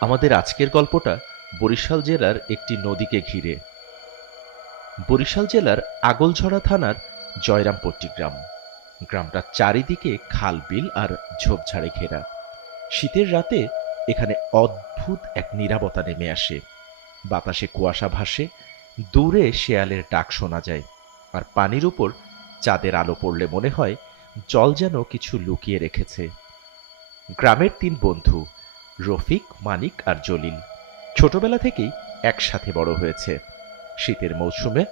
আমাদের আজকের গল্পটা বরিশাল জেলার একটি নদীকে ঘিরে। বরিশাল জেলার আগলঝরা থানার জয়রামপট্টি গ্রাম। গ্রামটা চারিদিকে খাল বিল আর ঝোপঝাড়ে ঘেরা। শীতের রাতে এখানে অদ্ভুত এক নীরবতা নেমে আসে। বাতাসে কুয়াশা ভাসে, দূরে শেয়ালের ডাক শোনা যায়, আর পানির উপর চাঁদের আলো পড়লে মনে হয় জল যেন কিছু লুকিয়ে রেখেছে। গ্রামের তিন বন্ধু রফিক, মানিক আর জলিল। ছোটবেলা থেকেই একসাথে বড় হয়েছে। শীতের মৌসুমে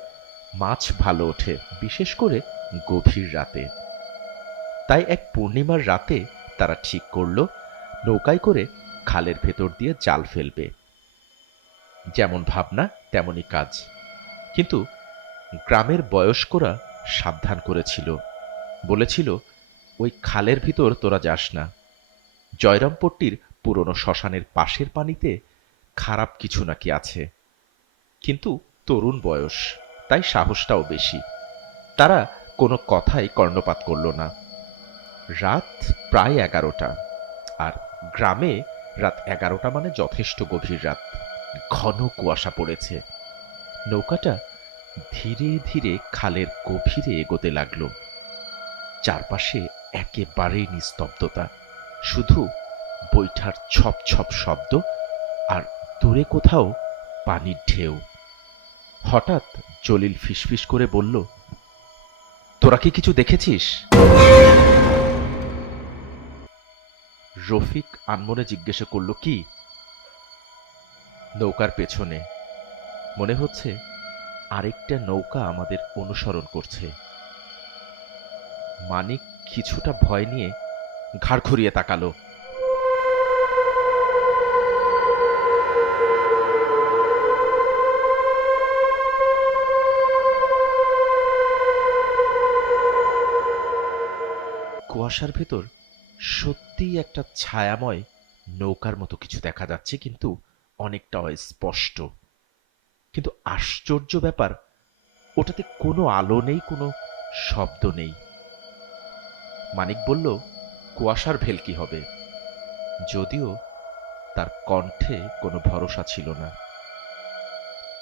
মাছ ভালো ওঠে, বিশেষ করে গভীর রাতে। তাই এক পূর্ণিমার রাতে তারা ঠিক করল, নৌকায় করে খালের ভেতর দিয়ে জাল ফেলবে। যেমন ভাবনা, তেমনই কাজ। কিন্তু গ্রামের বয়স্করা সাবধান করেছিল। বলেছিল, ওই খালের ভিতর তোরা যাস না। জয়রামপট্টির পুরনো শ্মশানের পাশের পানিতে খারাপ কিছু নাকি আছে। কিন্তু তরুণ বয়স, তাই সাহসটাও বেশি। তারা কোনো কথাই কর্ণপাত করল না। রাত প্রায় এগারোটা, আর গ্রামে রাত এগারোটা মানে যথেষ্ট গভীর রাত। ঘন কুয়াশা পড়েছে। নৌকাটা ধীরে ধীরে খালের গভীরে এগোতে লাগল। চারপাশে একেবারেই নিস্তব্ধতা। শুধু বৈঠার ছপ ছপ শব্দ আর দূরে কোথাও পানির ঢেউ। হঠাৎ জলিল ফিসফিস করে বলল, তোরা কি কিছু দেখেছিস? রফিক আনমনে জিজ্ঞাসা করল, কি? নৌকার পেছনে। মনে হচ্ছে আরেকটা নৌকা আমাদের অনুসরণ করছে। মানিক কিছুটা ভয় নিয়ে ঘাড় ঘুরিয়ে তাকালো। কুয়াশার ভেতর সত্যিই একটা ছায়াময় নৌকার মতো কিছু দেখা যাচ্ছে, কিন্তু অনেকটা স্পষ্ট। কিন্তু আশ্চর্য ব্যাপার, ওটাতে কোনো আলো নেই, কোনো শব্দ নেই। মানিক বলল, কুয়াশার ভেলকি হবে? যদিও তার কণ্ঠে কোনো ভরসা ছিল না।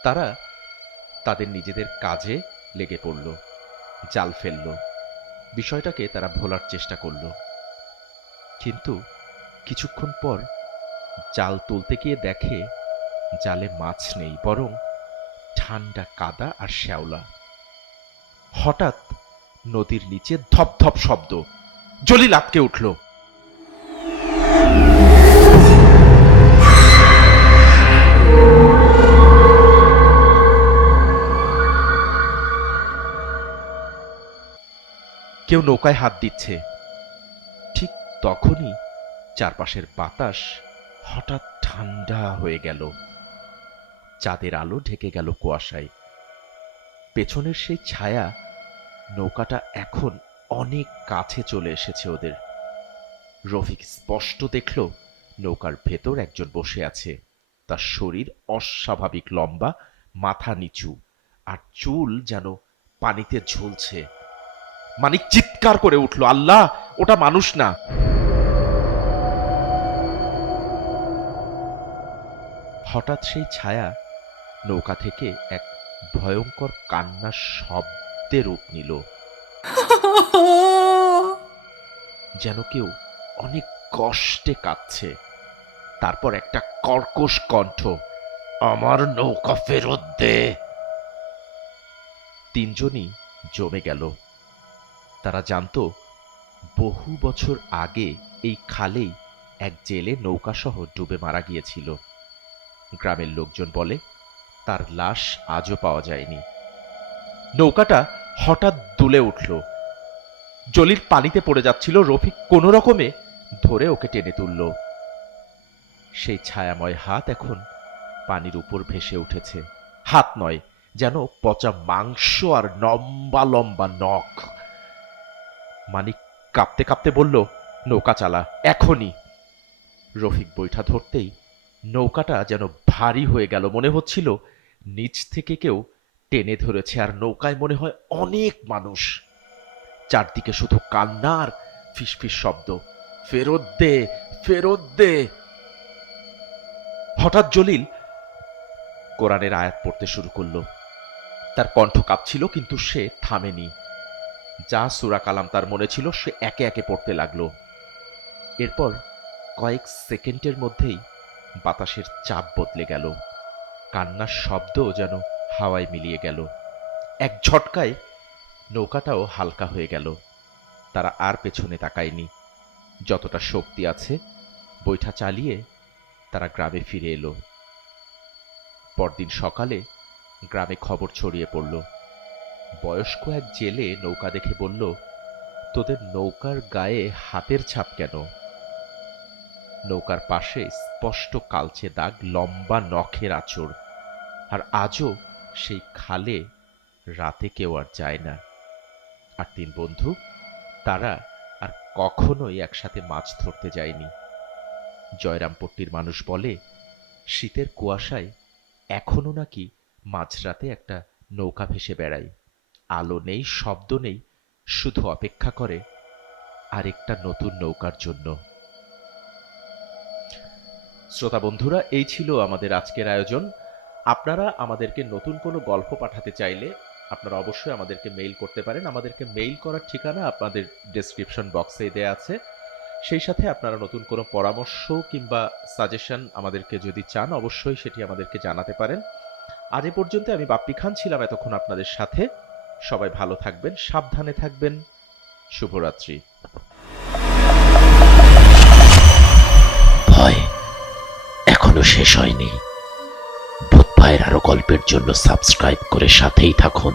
তারা তাদের নিজেদের কাজে লেগে পড়ল, জাল ফেলল। বিষয়টাকে তারা ভোলার চেষ্টা করল। কিন্তু কিছুক্ষণ পর জাল তুলতে গিয়ে দেখে জালে মাছ নেই, বরং ঠান্ডা কাদা আর শ্যাওলা। হঠাৎ নদীর নিচে ধপধপ শব্দ, জলিল আটকে উঠল। কেউ নৌকায় হাত দিচ্ছে। ঠিক তখনই চারপাশের বাতাস হঠাৎ ঠান্ডা হয়ে গেল। চাঁদের আলো ঢেকে গেল কুয়াশায়। পেছনের সেই ছায়া নৌকাটা এখন অনেক কাছে চলে এসেছে ওদের। রফিক স্পষ্ট দেখল নৌকার ভেতর একজন বসে আছে। তার শরীর অস্বাভাবিক লম্বা, মাথা নিচু, আর চুল যেন পানিতে ঝুলছে। মানিক চিৎকার করে উঠল, আল্লাহ, ওটা মানুষ না। হঠাৎ সেই ছায়া নৌকা থেকে এক ভয়ঙ্কর কান্নার শব্দে রূপ নিল। যেন কেউ অনেক কষ্টে কাঁদছে। তারপর একটা কর্কশ কণ্ঠ, আমার নৌকা ফেরত দে। তিনজনই জমে গেল। তারা জানতো, বহু বছর আগে এই খালেই এক জেলে নৌকাসহ ডুবে মারা গিয়েছিল। গ্রামের লোকজন বলে, তার লাশ আজও পাওয়া যায়নি। নৌকাটা হঠাৎ দুলে উঠল। জলির পানিতে পড়ে যাচ্ছিল, রফিক কোনো রকমে ধরে ওকে টেনে তুলল। সেই ছায়াময় হাত এখন পানির উপর ভেসে উঠেছে। হাত নয়, যেন পচা মাংস আর লম্বা লম্বা নখ। মানিক কাঁপতে কাঁপতে বলল, নৌকা চালা, এখনই। রফিক বৈঠা ধরতেই নৌকাটা যেন ভারী হয়ে গেল মনে হচ্ছিল, নিচ থেকে কেউ টেনে ধরেছে আর নৌকায় মনে হয় অনেক মানুষ। চারদিকে শুধু কান্নার ফিসফিস শব্দ, ফেরত দে ফেরত দে। হঠাৎ জলিল কোরআনের আয়াত পড়তে শুরু করল। তার কণ্ঠ কাঁপছিল, কিন্তু সে থামেনি। যা সুরা কালাম তার মনে ছিল, সে একে একে পড়তে লাগল। এরপর কয়েক সেকেন্ডের মধ্যেই বাতাসের চাপ বদলে গেল। কান্নার শব্দ যেন হাওয়ায় মিলিয়ে গেল। এক ঝটকায় নৌকাটাও হালকা হয়ে গেল। তারা আর পেছনে তাকায়নি। যতটা শক্তি আছে, বৈঠা চালিয়ে তারা গ্রামে ফিরে এলো। পরদিন সকালে গ্রামে খবর ছড়িয়ে পড়ল। বয়স্ক এক জেলে নৌকা দেখে বলল, তোদের নৌকার গায়ে হাতের ছাপ কেন? নৌকার পাশে স্পষ্ট কালচে দাগ লম্বা নখের আঁচড়, আর আজও সেই খালে রাতে কেউ আর যায় না। আর তিন বন্ধু, তারা আর কখনোই একসাথে মাছ ধরতে যায়নি। জয়রামপট্টির মানুষ বলে, শীতের কুয়াশায় এখনও নাকি মাঝরাতে একটা নৌকা ভেসে বেড়ায়। আলো নেই, শব্দ নেই, শুধু অপেক্ষা করে আরেকটা নতুন নৌকার জন্য। শ্রোতা বন্ধুরা, এই ছিল আমাদের আজকের আয়োজন। আপনারা আমাদেরকে নতুন কোনো গল্প পাঠাতে চাইলে আপনারা অবশ্যই আমাদেরকে মেইল করতে পারেন। আমাদেরকে মেইল করার ঠিকানা আপনাদের ডেসক্রিপশন বক্সে দেয়া আছে। সেই সাথে আপনারা নতুন কোনো পরামর্শ কিংবা সাজেশন আমাদেরকে যদি চান, অবশ্যই সেটি আমাদেরকে জানাতে পারেন। আজ এ পর্যন্ত আমি বাপ্পি খান ছিলাম এতক্ষণ আপনাদের সাথে। সবাই ভালো থাকবেন, সাবধানে থাকবেন। শুভরাত্রি। ভয় এখনও শেষ হয়নি। ভূত ভাইয়ের আরও গল্পের জন্য সাবস্ক্রাইব করে সাথেই থাকুন।